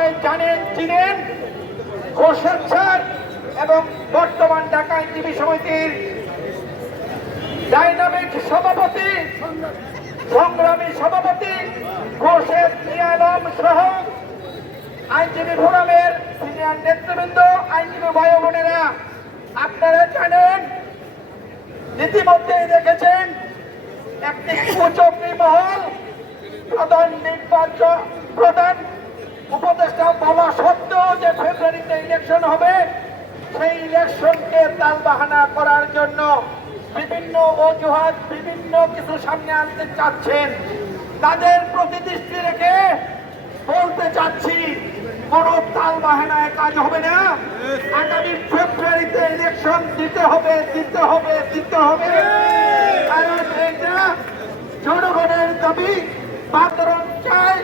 সবাই জানেন চিনেন খোরশেদ স্যার এবং বর্তমান ঢাকা আইনজীবী সমিতির ডাইনামিক সভাপতি সংগ্রামী সভাপতি খোরশেদ মিয়া আলম সহ আইনজীবী ফোরামের সিনিয়র নেতৃবৃন্দ, আইনজীবী ভাই বোনেরা, আপনারা জানেন ইতিমধ্যেই দেখেছেন একটি কুচক্রী মহল প্রধান উপদেষ্টা বলা সত্ত্বেও যে ফেব্রুয়ারিতে ইলেকশন হবে, সেই ইলেকশনকে তালবাহানা করার জন্য বিভিন্ন অজুহাত বিভিন্ন কিছু সামনে আনতে চাচ্ছেন। তাদের প্রতি দৃষ্টি রেখে বলতে চাচ্ছি, কোন তালবাহানায় কাজ হবে না। আগামী ফেব্রুয়ারিতে ইলেকশন দিতে হবে। কারণ এটা জনগণের দাবি, বাদরণ চায়,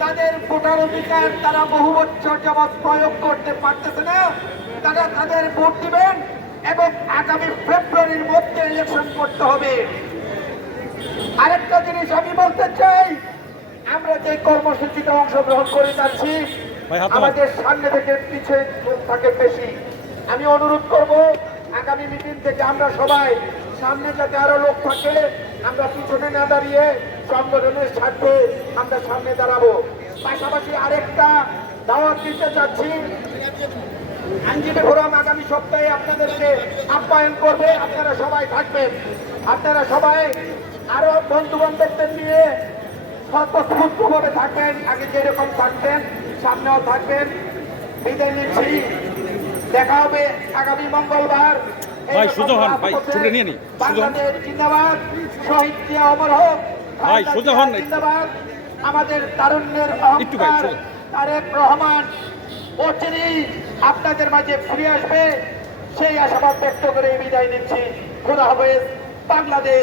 তাদের ভোটার অধিকার তারা বহু বছর যাবৎ প্রয়োগ করতে পারতেছে না। তারা তাদের ভোট দিবেন এবং আগামী ফেব্রুয়ারির মধ্যে ইলেকশন করতে হবে। আরেকটা জিনিস আমি বলতে চাই, আমরা যে কর্মসূচিতে অংশগ্রহণ করে যাচ্ছি, আমাদের সামনে থেকে পিছিয়ে থাকে বেশি। আমি অনুরোধ করব আগামী মিটিং থেকে আমরা সবাই সামনে যাতে আরো লোক থাকে, আমরা পিছনে না দাঁড়িয়ে সংগঠনের স্বার্থে আমরা সামনে দাঁড়াবো। পাশাপাশি আরেকটা দাওয়াত দিতে চাচ্ছি, আইনজীবী ফোরাম আগামী সপ্তাহে আপনাদেরকে আপ্যায়ন করবে। আপনারা সবাই থাকবেন, আপনারা সবাই আরো বন্ধু বান্ধবদের নিয়ে স্বতঃস্ফূর্তভাবে থাকবেন। আগে যেরকম থাকতেন সামনেও থাকবেন। বিদায় নিচ্ছি, দেখা হবে আগামী মঙ্গলবার। বাংলাদেশ জিন্দাবাদ, শহীদ জিয়া অমর হোক, জিন্দাবাদ। আমাদের তারুণ্যের অহংকার তারেক রহমান অচিরেই আপনাদের মাঝে ফিরে আসবে, সেই আশাবাদ ব্যক্ত করে বিদায় নিচ্ছি। খোদা হাফেজ। বাংলাদেশ।